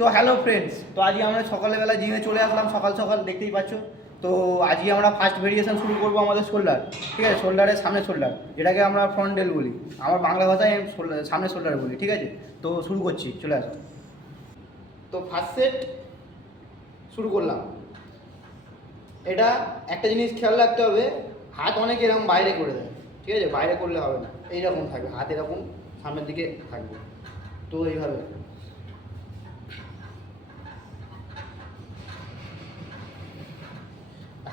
তো hello friends, তো আজকে আমরা সকালবেলা জিমে চলে আসলাম, সকাল সকাল দেখতেই পাচ্ছ। তো আজকে আমরা ফার্স্ট ভেরিয়েশন শুরু করবো আমাদের শোল্ডার, ঠিক আছে? শোল্ডারের সামনে শোল্ডার, যেটাকে আমরা ফ্রন্ট ডেল বলি, আমার বাংলা ভাষায় সামনে শোল্ডার বলি, ঠিক আছে? তো শুরু করছি, চলে আসো। তো ফার্স্ট সেট শুরু করলাম। এটা একটা জিনিস খেয়াল রাখতে হবে, হাত অনেক এরকম বাইরে করে দেয়, ঠিক আছে? বাইরে করলে হবে না, এইরকম থাকবে হাত, এরকম সামনের দিকে থাকবে। তো এইভাবে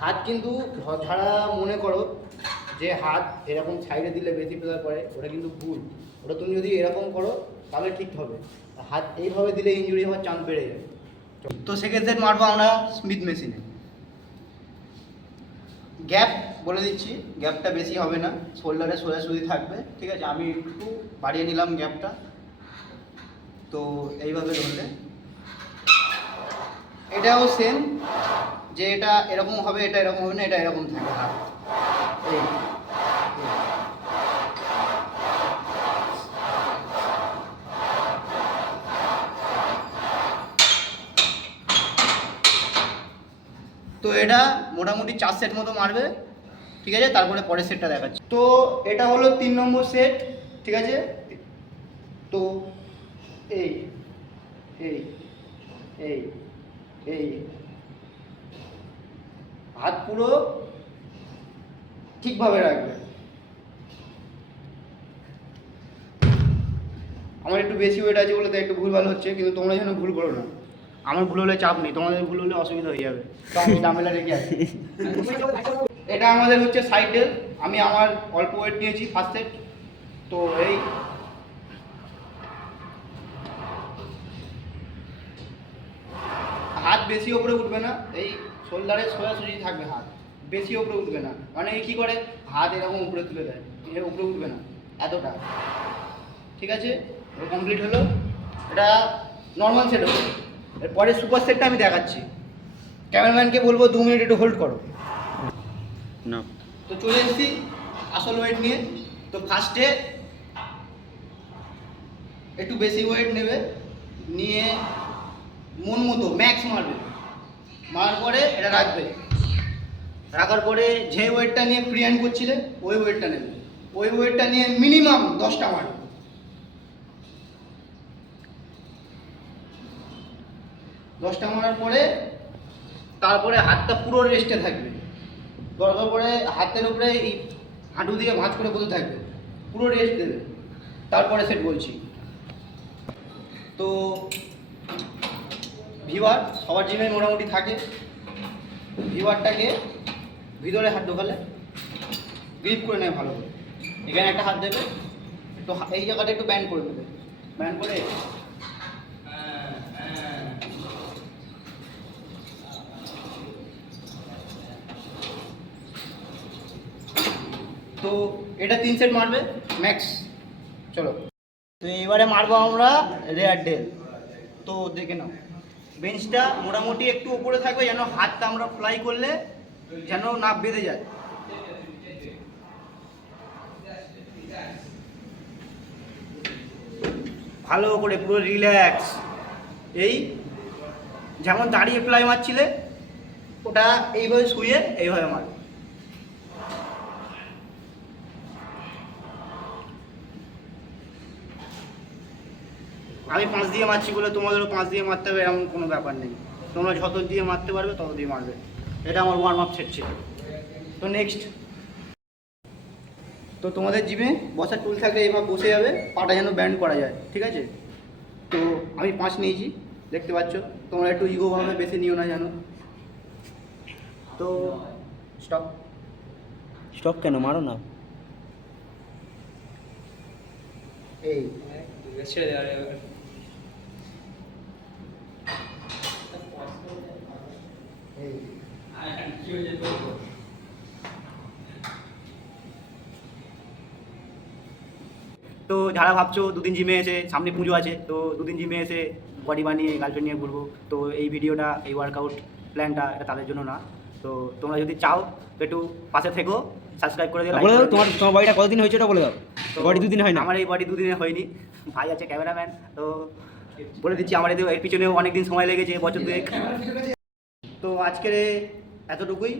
হাত কিন্তু যারা মনে করো যে হাত এরকম সাইডে দিলে বেশি প্রেসার পড়ে, ওটা কিন্তু ভুল। ওটা তুমি যদি এরকম করো তাহলে ঠিক হবে। হাত এইভাবে দিলে ইনজুরি হওয়ার চান্স বেড়ে যায়। তো সেকেন্ড সেট মারবো আমরা স্মিথ মেশিনে। গ্যাপ বলে দিচ্ছি, গ্যাপটা বেশি হবে না, শোল্ডারে সোজাসুজি থাকবে, ঠিক আছে? আমি একটু বাড়িয়ে নিলাম গ্যাপটা। তো এইভাবে ধরলে এটাও সেম, যে এটা এরকম হবে, এটা এরকম হবে না, এটা এরকম থাকে হাত। এই তো এটা মোটামুটি 4 সেট মতো মারবে, ঠিক আছে? তারপরে পরের সেটটা দেখাচ্ছি। তো এটা হলো 3 নম্বর সেট, ঠিক আছে? তো এই এই এই এই হাত পুরো ঠিকভাবে রাখবে। আমার একটু বেশি ওয়েট আছে বলে তাই একটু ভুল ভালো হচ্ছে, কিন্তু তোমরা যেন ভুল করো না। আমার ভুল হলে চাপ নেই, তোমাদের ভুল হলে অসুবিধা হয়ে যাবে, তো আমি ডাম্বেলা রেখে আছি। এটা আমাদের হচ্ছে সাইড ডেল। আমি আমার অল্প ওয়েট নিয়েছি ফার্স্ট সেট। তো এই হাত বেশি ওপরে উঠবে না, এই শোল্ডারে সোজাসুজি থাকবে হাত, বেশি ওপরে উঠবে না। মানে কি করে হাত এরকম উপরে তুলে দেয়, এর উপরে উঠবে না এতটা, ঠিক আছে? এটা কমপ্লিট হলো, এটা নর্মাল সেট হলো। এরপরে সুপার সেটটা আমি দেখাচ্ছি। ক্যামেরাম্যানকে বলবো 2 মিনিট একটু হোল্ড করো না। তো চলে এসেছি আসল ওয়েট নিয়ে। তো ফার্স্টে একটু বেশি ওয়েট নেবে, নিয়ে মন মতো ম্যাক্স মারবে, মারার পরে এটা রাখবে। রাখার পরে যে ওয়েটটা নিয়ে ফ্রি হ্যান্ড করছিলে ওই ওয়েটটা নেবে, ওই ওয়েটটা নিয়ে মিনিমাম 10টা মারবে। 10টা মারার পরে তারপরে হাতটা পুরো রেস্টে থাকবে। দরকার পরে হাতের উপরে এই হাঁটু দিয়ে ভাঁজ করে বসে থাকবে, পুরো রেস্ট দেবে। তারপরে সেট বলছি। তো ভিওয়ার সবার জিমে মোটামুটি থাকে। ভিওয়ারটাকে ভিতরে হাত ঢোকালে গ্রিপ করে নেবে ভালো করে, এখানে একটা হাত দেবে, একটু এই জায়গাটা একটু ব্যান্ড করে নেবে, ব্যান্ড করে তো এটা 3 সেট মারবে ম্যাক্স। চলো, তো এবারে মারবো আমরা রেয়ার ডেল। তো দেখে নাও, বেঞ্চটা মোটামুটি একটু উপরে থাকবে, যেন হাতটা আমরা ফ্লাই করলে যেন না বেঁধে যায়। ভালো করে পুরো রিল্যাক্স, এই যেমন দাঁড়িয়ে ফ্লাই মারছিলে ওটা এইভাবে শুয়ে এইভাবে মারবে। আমি 5 দিয়ে মারছি বলে তোমাদেরও 5 দিয়ে মারতে হবে এমন কোনো ব্যাপার নেই, তোমরা যত দিয়ে মারতে পারবে তত দিয়ে মারবে। এটা আমার ওয়ার্ম আপ সেট ছিল। তো নেক্সট, তো তোমাদের জিমে বসার টুল থাকলে এইভাবে বসে যাবে, পাটা যেন ব্যান্ড করা যায়, ঠিক আছে? তো আমি 5 নিয়েছি, দেখতে পাচ্ছ। তোমরা একটু ইগোভাবে বেশি নিও না জানো। তো স্টপ। স্টপ কেন, মারো না। এই তো যারা ভাবছো দুদিন জিমে এসে, সামনে পুজো আছে, তো দুদিন জিমে এসে বডি বানিয়ে গার্লফ্রেন্ড নিয়ে ঘুরবো, তো এই ভিডিওটা, এই ওয়ার্কআউট প্ল্যানটা এটা তাদের জন্য না। তো তোমরা যদি চাও তো একটু পাশে থেকো, সাবস্ক্রাইব করে দিও। বলে দাও তোমার বডিটা কতদিন হয়েছে ওটা বলে দাও। তো বডি 2 দিন হয় না। আমার এই বডি 2 দিনে হয়নি, ভাই আছে ক্যামেরাম্যান, তো বলে দিচ্ছি আমার এর পিছনেও অনেক দিন সময় লেগেছে, বছর দুয়েক। তো আজকের এতটুকুই।